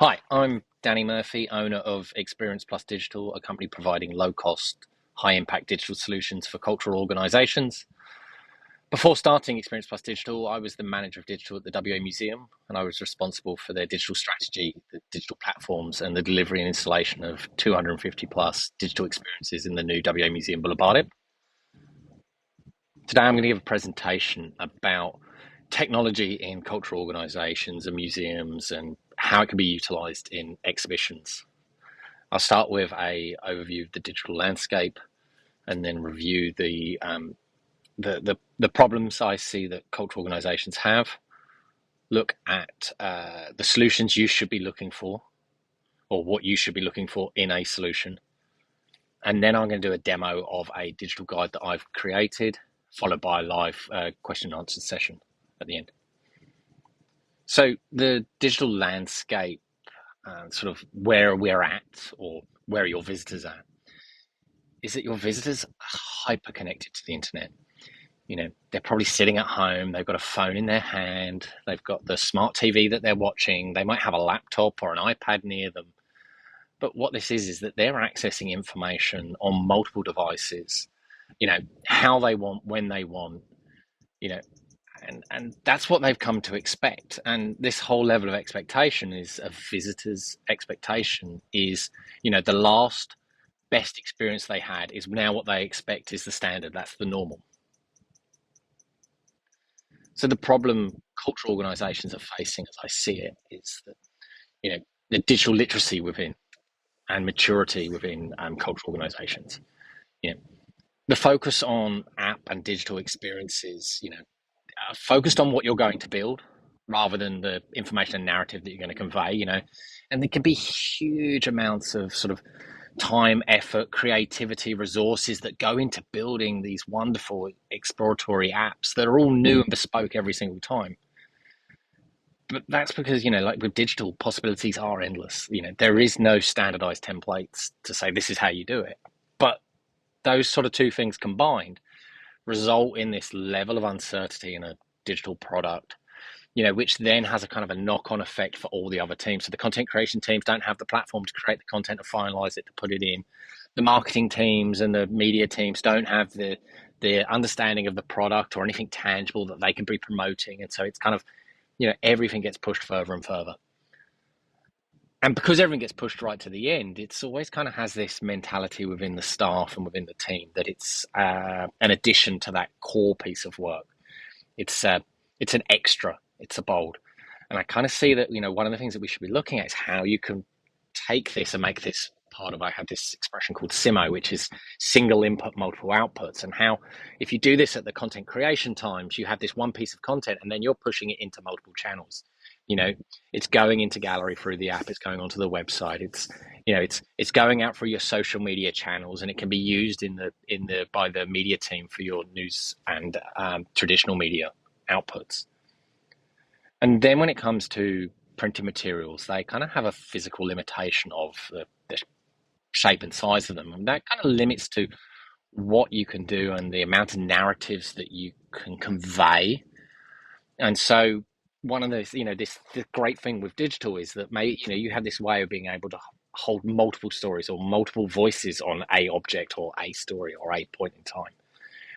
Hi, I'm Danny Murphy, owner of Experience Plus Digital, a company providing low cost, high impact digital solutions for cultural organizations. Before starting Experience Plus Digital, I was the manager of digital at the WA Museum, and I was responsible for their digital strategy, the digital platforms, and the delivery and installation of 250 plus digital experiences in the new WA Museum Boola Bardip. Today, I'm going to give a presentation about technology in cultural organizations and museums and how it can be utilized in exhibitions. I'll start with a overview of the digital landscape, and then review the problems I see that cultural organisations have. Look at the solutions you should be looking for, or what you should be looking for in a solution, and then I'm going to do a demo of a digital guide that I've created, followed by a live question and answer session at the end. So the digital landscape, sort of where we're at, or where your visitors are, is that your visitors are hyper connected to the internet. They're probably sitting at home, they've got a phone in their hand, they've got the smart TV that they're watching, they might have a laptop or an iPad near them. But what this is that they're accessing information on multiple devices, how they want, when they want, you know, and that's what they've come to expect. And this whole level of expectation is a visitor's expectation is, the last best experience they had is now what they expect is the standard. That's the normal. So the problem cultural organisations are facing, as I see it, is that the digital literacy within and maturity within cultural organisations. You know, the focus on app and digital experiences, focused on what you're going to build rather than the information and narrative that you're going to convey. And there can be huge amounts of sort of time, effort, creativity, resources that go into building these wonderful exploratory apps that are all new and bespoke every single time. But that's because, like with digital, possibilities are endless. There is no standardized templates to say this is how you do it. But those sort of two things combined result in this level of uncertainty in a digital product, which then has a kind of a knock-on effect for all the other teams. So the content creation teams don't have the platform to create the content, to finalize it, to put it in. The marketing teams and the media teams don't have the understanding of the product or anything tangible that they can be promoting. And so it's kind of, everything gets pushed further and further. And because everything gets pushed right to the end, it's always kind of has this mentality within the staff and within the team that it's an addition to that core piece of work. It's an extra. It's a bold. And I kind of see that, one of the things that we should be looking at is how you can take this and make this part of, I have this expression called SIMO, which is single input, multiple outputs. And how, if you do this at the content creation times, you have this one piece of content and then you're pushing it into multiple channels. It's going into gallery through the app, it's going onto the website, it's going out through your social media channels, and it can be used by the media team for your news and traditional media outputs. And then when it comes to printing materials, they kind of have a physical limitation of the shape and size of them. And that kind of limits to what you can do and the amount of narratives that you can convey. And so one of those, the great thing with digital is that you have this way of being able to hold multiple stories or multiple voices on a object or a story or a point in time,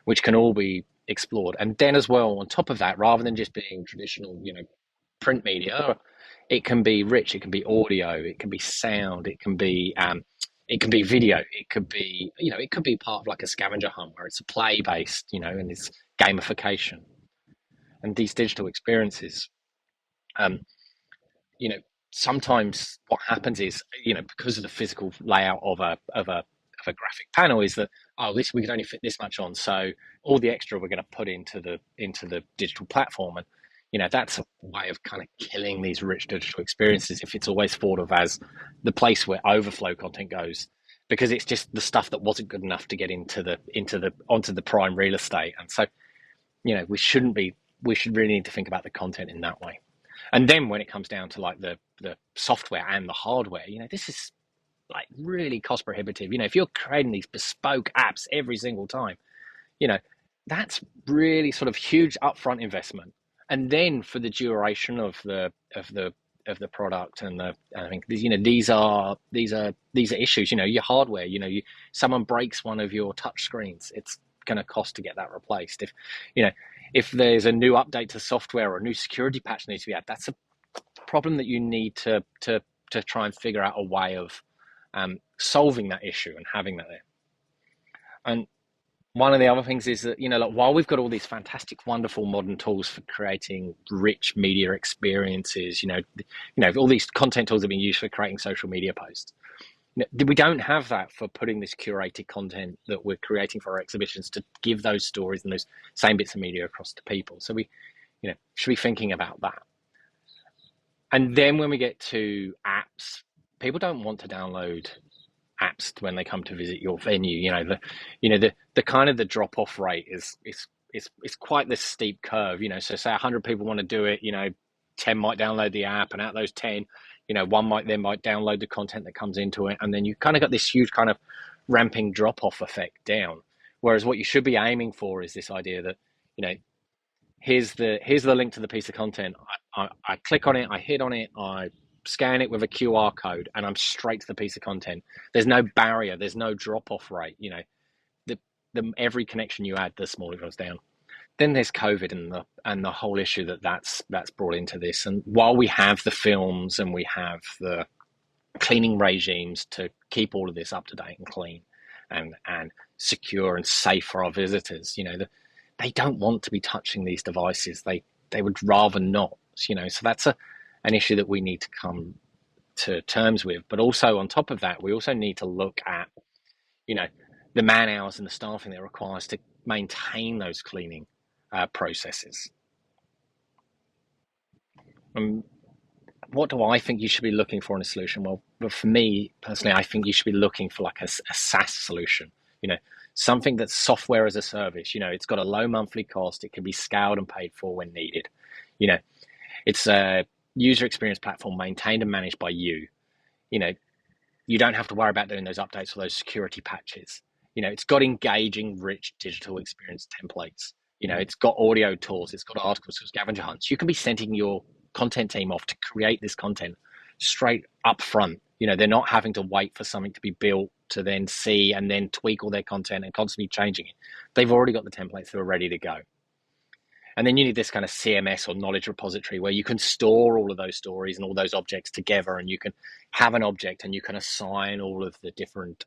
which can all be explored. And then as well, on top of that, rather than just being traditional, print media, it can be rich. It can be audio. It can be sound. It can be video. It could be part of like a scavenger hunt where it's a play based, and it's gamification. And these digital experiences, um, you know, sometimes what happens is, because of the physical layout of a graphic panel, is that this we can only fit this much on, so all the extra we're going to put into the digital platform, and that's a way of kind of killing these rich digital experiences if it's always thought of as the place where overflow content goes, because it's just the stuff that wasn't good enough to get onto the prime real estate. And so we should really need to think about the content in that way. And then when it comes down to like the software and the hardware, this is like really cost prohibitive. If you're creating these bespoke apps every single time, you know, that's really sort of huge upfront investment. And then for the duration of of the product, and I think these are issues. Your hardware. Someone breaks one of your touch screens, it's going to cost to get that replaced. You know if there's a new update to software or a new security patch needs to be added, that's a problem that you need to try and figure out a way of solving that issue and having that there. And one of the other things is that, like, while we've got all these fantastic, wonderful modern tools for creating rich media experiences, all these content tools have been used for creating social media posts. We don't have that for putting this curated content that we're creating for our exhibitions to give those stories and those same bits of media across to people. So we, should be thinking about that. And then when we get to apps, people don't want to download apps when they come to visit your venue. The kind of the drop off rate is quite this steep curve. So say 100 people want to do it, 10 might download the app, and out of those 10, one might download the content that comes into it, and then you kind of got this huge kind of ramping drop off effect down. Whereas what you should be aiming for is this idea that, here's the link to the piece of content. I click on it, I hit on it, I scan it with a QR code, and I'm straight to the piece of content. There's no barrier, there's no drop off rate. Every connection you add, the smaller it goes down. Then there's COVID and the whole issue that's brought into this. And while we have the films and we have the cleaning regimes to keep all of this up to date and clean and secure and safe for our visitors, they don't want to be touching these devices. They would rather not. So that's an issue that we need to come to terms with. But also on top of that, we also need to look at, the man hours and the staffing that it requires to maintain those cleaning processes. What do I think you should be looking for in a solution? Well, for me personally, I think you should be looking for like a SaaS solution, something that's software as a service. It's got a low monthly cost. It can be scaled and paid for when needed. It's a user experience platform maintained and managed by you. You don't have to worry about doing those updates or those security patches. It's got engaging, rich digital experience templates. It's got audio tools. It's got articles, scavenger hunts. You can be sending your content team off to create this content straight up front. They're not having to wait for something to be built to then see and then tweak all their content and constantly changing it. They've already got the templates that are ready to go. And then you need this kind of CMS or knowledge repository where you can store all of those stories and all those objects together, and you can have an object and you can assign all of the different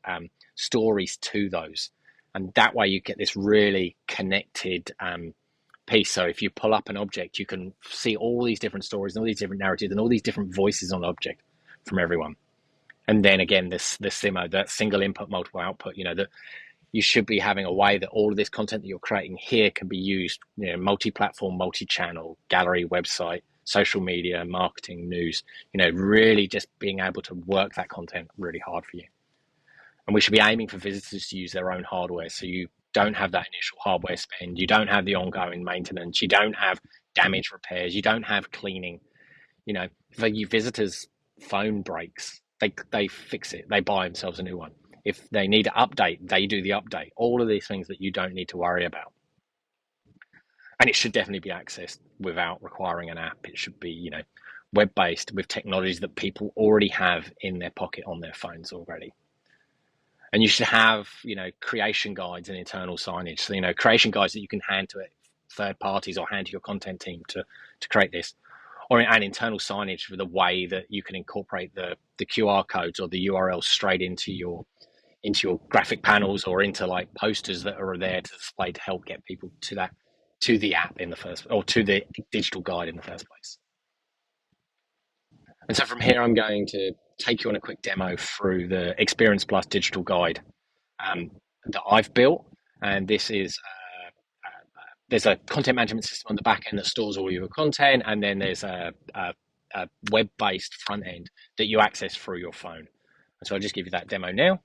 stories to those. And that way you get this really connected piece. So if you pull up an object, you can see all these different stories and all these different narratives and all these different voices on the object from everyone. And then again, the SIMO, that single input, multiple output, that you should be having a way that all of this content that you're creating here can be used, multi-platform, multi-channel, gallery, website, social media, marketing, news, really just being able to work that content really hard for you. And we should be aiming for visitors to use their own hardware. So you don't have that initial hardware spend. You don't have the ongoing maintenance. You don't have damage repairs. You don't have cleaning. If your visitor's phone breaks, they fix it. They buy themselves a new one. If they need to update, they do the update. All of these things that you don't need to worry about. And it should definitely be accessed without requiring an app. It should be, web-based with technologies that people already have in their pocket on their phones already. And you should have, creation guides and internal signage. So, creation guides that you can hand to third parties or hand to your content team to create this. Or an internal signage for the way that you can incorporate the QR codes or the URLs straight into your graphic panels or into like posters that are there to display to help get people to the app in the first, or to the digital guide in the first place. And so from here, I'm going to take you on a quick demo through the Experience Plus digital guide that I've built. And this is there's a content management system on the back end that stores all your content, and then there's a web-based front end that you access through your phone. And so I'll just give you that demo now.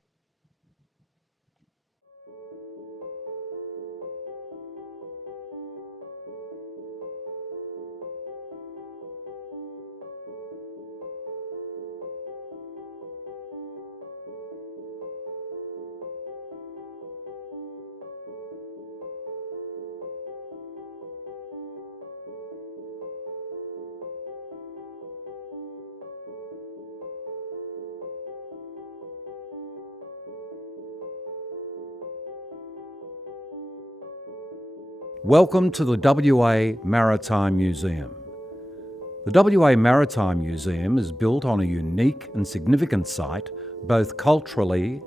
Welcome to the WA Maritime Museum. The WA Maritime Museum is built on a unique and significant site, both culturally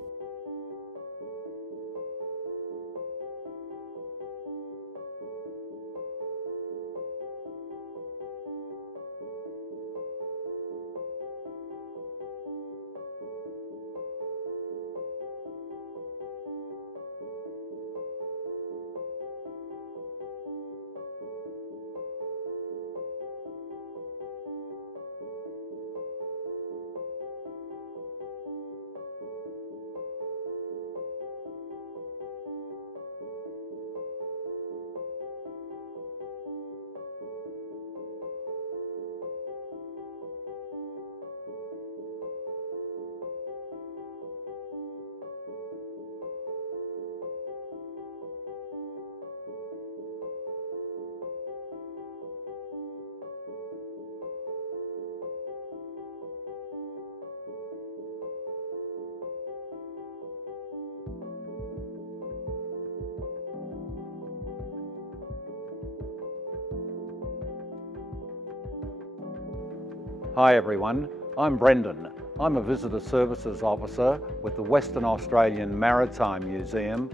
Hi everyone, I'm Brendan. I'm a Visitor Services Officer with the Western Australian Maritime Museum.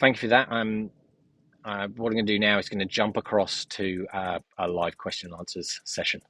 Thank you for that. What I'm going to do now is going to jump across to a live question and answers session.